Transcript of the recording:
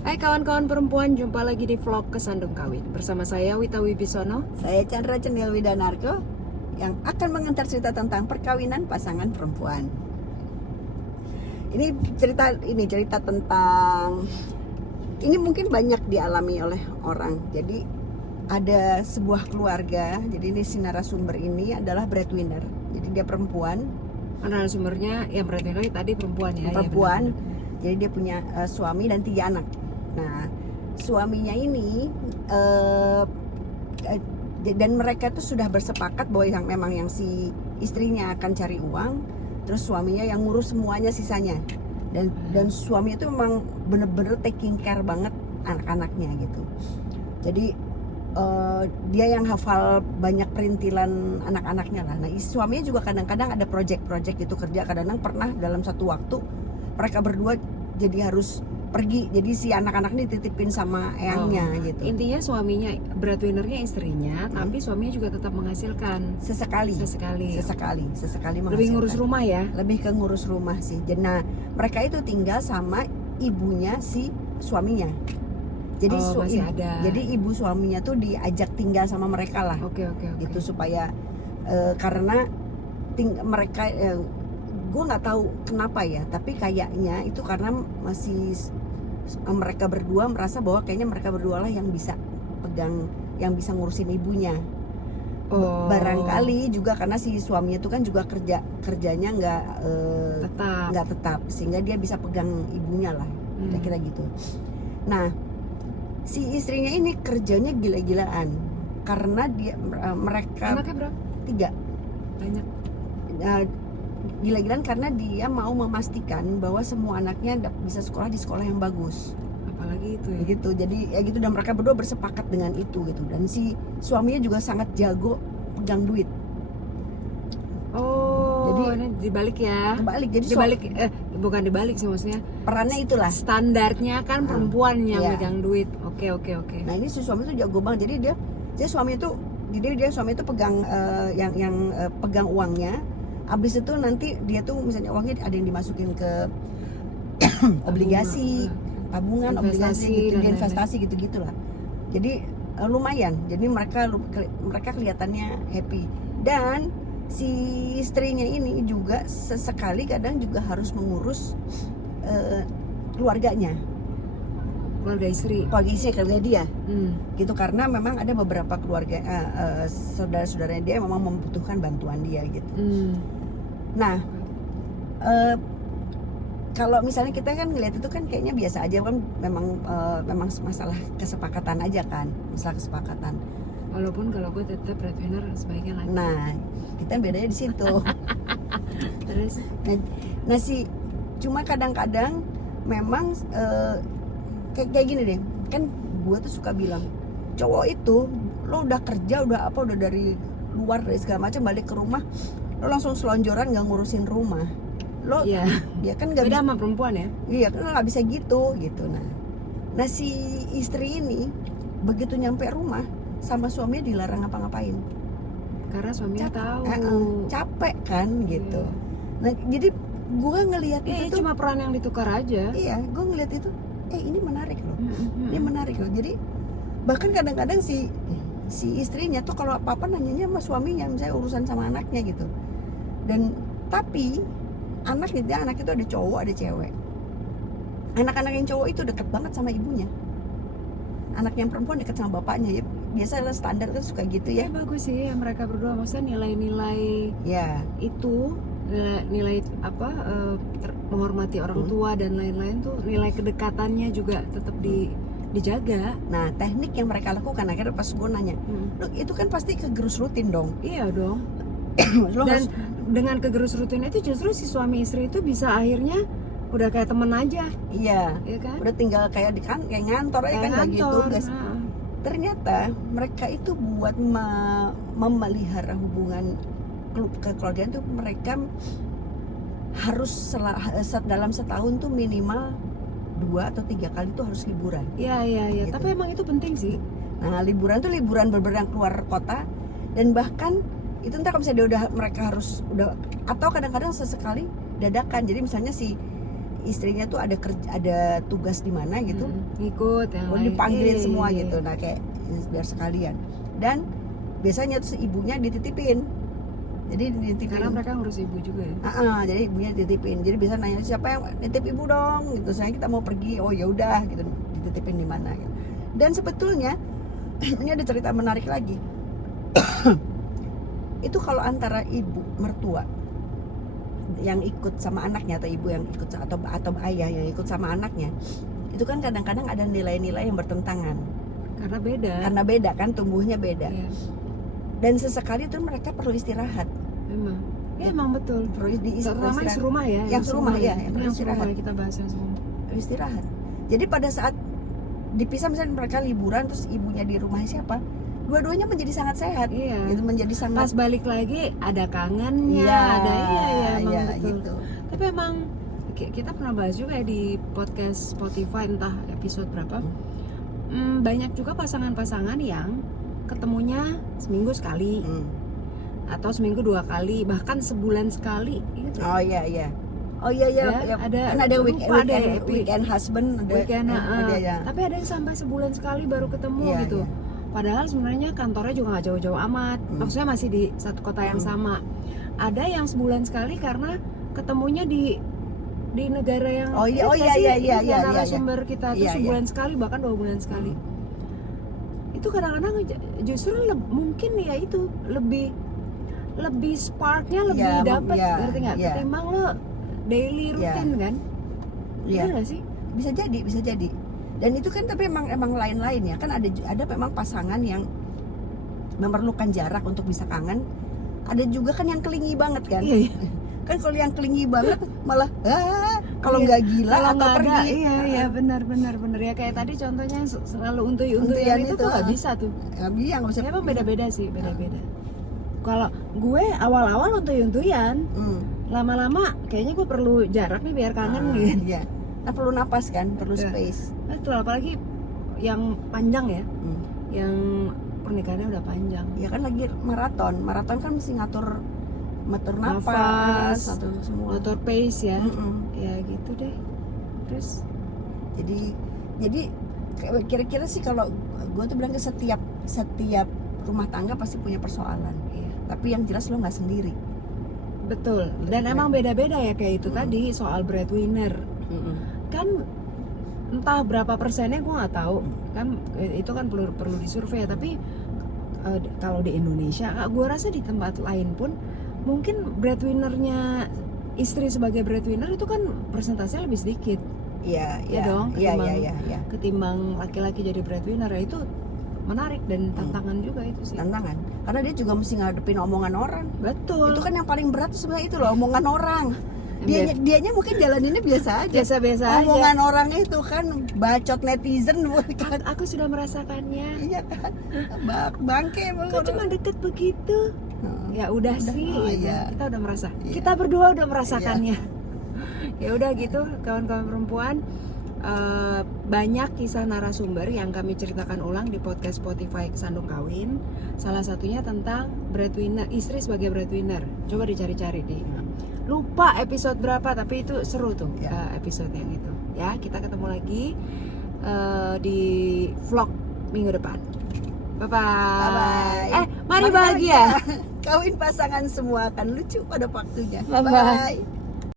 Hai kawan-kawan perempuan, jumpa lagi di vlog Kesandung Kawin bersama saya Wita Wibisono. Saya Chandra Cendil Widanarko yang akan mengantar cerita tentang perkawinan pasangan perempuan. Ini cerita tentang ini mungkin banyak dialami oleh orang. Jadi ada sebuah keluarga. Jadi ini si narasumber ini adalah breadwinner. Jadi dia perempuan. Narasumbernya yang breadwinner tadi perempuan ya. Perempuan. Ya, jadi dia punya suami dan 3 anak. Nah, suaminya ini dan mereka tuh sudah bersepakat bahwa yang si istrinya akan cari uang, terus suaminya yang ngurus semuanya sisanya. Dan suaminya itu memang bener-bener taking care banget anak-anaknya gitu. Jadi dia yang hafal banyak perintilan anak-anaknya lah. Nah, suaminya juga kadang-kadang ada project-project gitu kerja. Kadang-kadang pernah dalam satu waktu mereka berdua jadi harus pergi, jadi si anak-anak ini dititipin sama eyangnya gitu. Intinya suaminya, breadwinnernya istrinya, tapi suaminya juga tetap menghasilkan Sesekali lebih menghasilkan. ngurus rumah ya. Lebih ke ngurus rumah sih. Nah, mereka itu tinggal sama ibunya si suaminya. Jadi masih ada. Jadi ibu suaminya tuh diajak tinggal sama mereka lah. Oke. Gitu supaya karena mereka gue nggak tahu kenapa ya, tapi kayaknya itu karena masih mereka berdua merasa bahwa kayaknya mereka berdua lah yang bisa pegang, yang bisa ngurusin ibunya. Barangkali juga karena si suaminya itu kan juga kerjanya nggak tetap, sehingga dia bisa pegang ibunya lah, kira-kira gitu. Nah, si istrinya ini kerjanya gila-gilaan karena mereka Anaknya berapa? 3. Banyak. Gila-gilaan karena dia mau memastikan bahwa semua anaknya bisa sekolah di sekolah yang bagus. Apalagi itu ya. Gitu. Jadi ya gitu, dan mereka berdua bersepakat dengan itu gitu. Dan si suaminya juga sangat jago pegang duit. Jadi ini dibalik ya. Kebalik. Jadi Bukan dibalik sih, maksudnya perannya itulah. Standarnya kan perempuan yang iya. megang duit. Oke. Nah, ini si suami itu jago banget. Jadi dia suami itu pegang pegang uangnya. Abis itu nanti dia tuh misalnya uangnya ada yang dimasukin ke obligasi, tabungan, obligasi gitu, investasi gitu-gitulah. Jadi lumayan. Jadi mereka kelihatannya happy. Dan si istrinya ini juga sesekali kadang juga harus mengurus keluarga dia gitu, karena memang ada beberapa keluarga saudara-saudaranya dia yang memang membutuhkan bantuan dia gitu. Nah, kalau misalnya kita kan ngelihat itu kan kayaknya biasa aja kan, memang masalah kesepakatan aja kan, masalah kesepakatan. Walaupun kalau gue tetap breadwinner sebaiknya lagi. Nah, kita bedanya di situ. Terus nah cuma kadang-kadang memang kayak gini deh, kan gue tuh suka bilang, cowok itu lo udah kerja, udah dari luar, dari segala macam, balik ke rumah lo langsung selonjoran nggak ngurusin rumah lo. ya Kan nggak beda bisa sama perempuan ya. Iya kan, lo nggak bisa gitu. Nah si istri ini begitu nyampe rumah sama suaminya dilarang ngapa-ngapain Karena suaminya tahu capek kan gitu. Nah, jadi gue ngelihat itu tuh cuma peran yang ditukar aja. Iya, gue ngelihat itu ini menarik loh. Ini menarik loh. Jadi bahkan kadang-kadang si istrinya tuh kalau apa-apa nanyanya sama suaminya, misalnya urusan sama anaknya gitu. Dan tapi anak itu ada cowok, ada cewek. Anak-anak yang cowok itu deket banget sama ibunya. Anak yang perempuan deket sama bapaknya. Ya biasa standar kan suka gitu ya. Bagus sih ya mereka berdua, maksudnya nilai-nilai itu, nilai apa, menghormati orang tua dan lain-lain tuh, nilai kedekatannya juga tetap dijaga. Nah, teknik yang mereka lakukan, akhirnya pas gue nanya, loh, itu kan pasti kegerus rutin dong. Iya dong. Dan dengan kegerus rutin itu justru si suami istri itu bisa akhirnya udah kayak temen aja. Iya kan? Udah tinggal kayak kayak ngantor aja kan, bagi tugas. Ternyata mereka itu buat memelihara hubungan kekeluargaan tuh, mereka harus dalam setahun tuh minimal 2 atau 3 kali tuh harus liburan. Iya. Gitu. Tapi emang itu penting sih. Nah, liburan tuh liburan bener-bener keluar kota, dan bahkan itu ntar kalau misalnya mereka harus atau kadang-kadang sesekali dadakan. Jadi misalnya si istrinya tuh ada tugas di mana gitu, Ikut yang lain. dipanggilin semua Iya. gitu. Nah kayak biar sekalian. Dan biasanya tuh ibunya dititipin. Jadi dititipin. Karena mereka ngurus ibu juga ya. Jadi ibunya dititipin. Jadi bisa nanya siapa yang nitip ibu dong gitu. Saya kita mau pergi. Oh ya udah gitu. Dititipin di mana gitu. Dan sebetulnya ini ada cerita menarik lagi. Itu kalau antara ibu mertua yang ikut sama anaknya atau ibu yang ikut atau ayah yang ikut sama anaknya, itu kan kadang-kadang ada nilai-nilai yang bertentangan. Karena beda kan tumbuhnya beda. Iya. Dan sesekali tuh mereka perlu istirahat. Memang. Ya, emang betul. Perlu Terutama yang serumah ya. Yang serumah ya, yang serumah kita bahas yang serumah. Istirahat. Jadi pada saat dipisah misalnya mereka liburan terus ibunya di rumah siapa, dua-duanya menjadi sangat sehat. Iya. Itu menjadi sangat. Pas balik lagi ada kangennya, Iya, ada emang iya, betul. gitu. Tapi emang kita pernah bahas juga ya di podcast Spotify entah episode berapa. Banyak juga pasangan-pasangan yang ketemunya seminggu sekali atau seminggu 2 kali, bahkan sebulan sekali gitu. Oh iya. Ya, ada kan ada weekend husband, ada weekend, ya. tapi ada yang sampai sebulan sekali baru ketemu Iya, gitu. iya. Padahal sebenarnya kantornya juga nggak jauh-jauh amat, maksudnya masih di satu kota yang sama. Ada yang sebulan sekali karena ketemunya di negara yang iya, narasumber kita itu Iya, sebulan sekali bahkan 2 bulan sekali. Itu kadang-kadang justru mungkin ya itu lebih sparknya lebih Iya, dapat, iya, ngerti nggak? iya. Ketimbang lo daily rutin kan? Iya. Bener nggak sih? Bisa jadi. Dan itu kan tapi emang lain-lain ya. Kan ada memang pasangan yang memerlukan jarak untuk bisa kangen. Ada juga kan yang kelingi banget kan. Iya. Kan kalau yang kelingi banget malah kalau Iya. nggak gila Kalau atau nggak pergi. iya benar ya kayak tadi contohnya yang selalu untuy-untuyan itu tuh nggak bisa tuh. Iya nggak bisa. Emang beda-beda sih, beda-beda. Kalau gue awal-awal untuy-untuyan, lama-lama kayaknya gue perlu jarak nih biar kangen gitu. Iya. Nah, perlu napas kan, perlu Iya. space. Betul, apalagi yang panjang ya, yang pernikahannya udah panjang. Ya kan lagi maraton kan mesti ngatur nafas, ngatur semua. motor pace ya. Ya gitu deh. Terus jadi kira-kira sih kalau gue tuh bilang ke setiap rumah tangga pasti punya persoalan. iya, Tapi yang jelas lo nggak sendiri. betul. Dan emang beda-beda ya kayak itu tadi soal breadwinner. Kan entah berapa persennya gue nggak tahu. Kan itu kan perlu disurvei ya, tapi kalau di Indonesia, gue rasa di tempat lain pun mungkin breadwinnernya istri sebagai breadwinner itu kan persentasenya lebih sedikit. Iya dong, Iya. ketimbang laki-laki jadi breadwinner ya itu menarik dan tantangan juga itu sih. Tantangan. Karena dia juga mesti ngadepin omongan orang. Betul. Itu kan yang paling berat tuh sebenarnya itu loh, omongan orang. Dianya mungkin jalaninnya biasa aja. Biasa-biasa aja. Omongan orang itu kan bacot netizen bukan. Aku sudah merasakannya. Iya kan. Bangke Kok cuma deket begitu? Ya udah sih. iya. Kita udah merasa. Iya. Kita berdua udah merasakannya. Ya udah gitu, kawan-kawan perempuan. Banyak kisah narasumber yang kami ceritakan ulang di podcast Spotify Sandung Kawin. Salah satunya tentang breadwinner, istri sebagai breadwinner. Coba dicari-cari di. Lupa episode berapa, tapi itu seru tuh episode yang itu. Ya, kita ketemu lagi di vlog minggu depan. Bye-bye. Mari bahagia. Kawin pasangan semua akan lucu pada waktunya. Bye-bye.